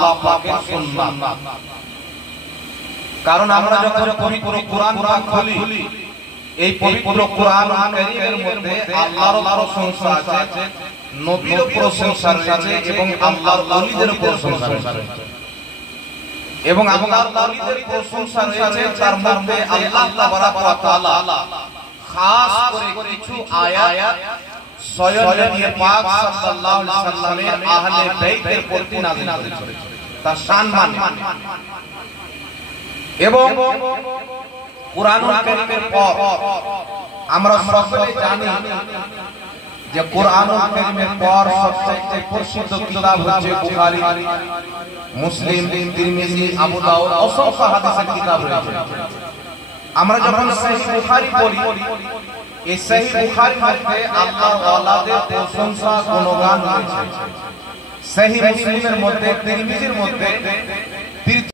আল্লাহ পাকের সুন্নাত। কারণ আমরা যখন পবিত্র কোরআন পাক খুলি, এই পবিত্র কোরআন কারীমের মধ্যে আল্লাহর প্রশংসা আছে, নবীর প্রশংসা আছে এবং আল্লাহর ওলিদের প্রশংসা আছে। এবং আল্লাহর ওলিদের প্রশংসা রয়েছে, তার মধ্যে আল্লাহ তাবারাক ওয়া তাআলা খাস করে কিছু আয়াত স্বয়ং নবী পাক সাল্লাল্লাহু আলাইহি সাল্লামের আহলে বাইতের প্রতি নাযিল করেছেন, তার সম্মান। এবং কোরআনুল কারীমের পর আমরা সকলে জানি যে কোরআনুল কারীমের পর সবচেয়ে প্রসিদ্ধ কিতাব হচ্ছে বুখারী, মুসলিম, তিরমিজি, আবু দাউদ, অসংখ্য হাদিসের কিতাব রয়েছে। আমরা যখন সহিহ বুখারী পড়ি, এই সহিহ বুখারীর মধ্যে আল্লাহর ওয়ালাদের প্রশংসা গুণগান রয়েছে। সহিহ মুসলিমের মধ্যে, তিরমিজির মধ্যে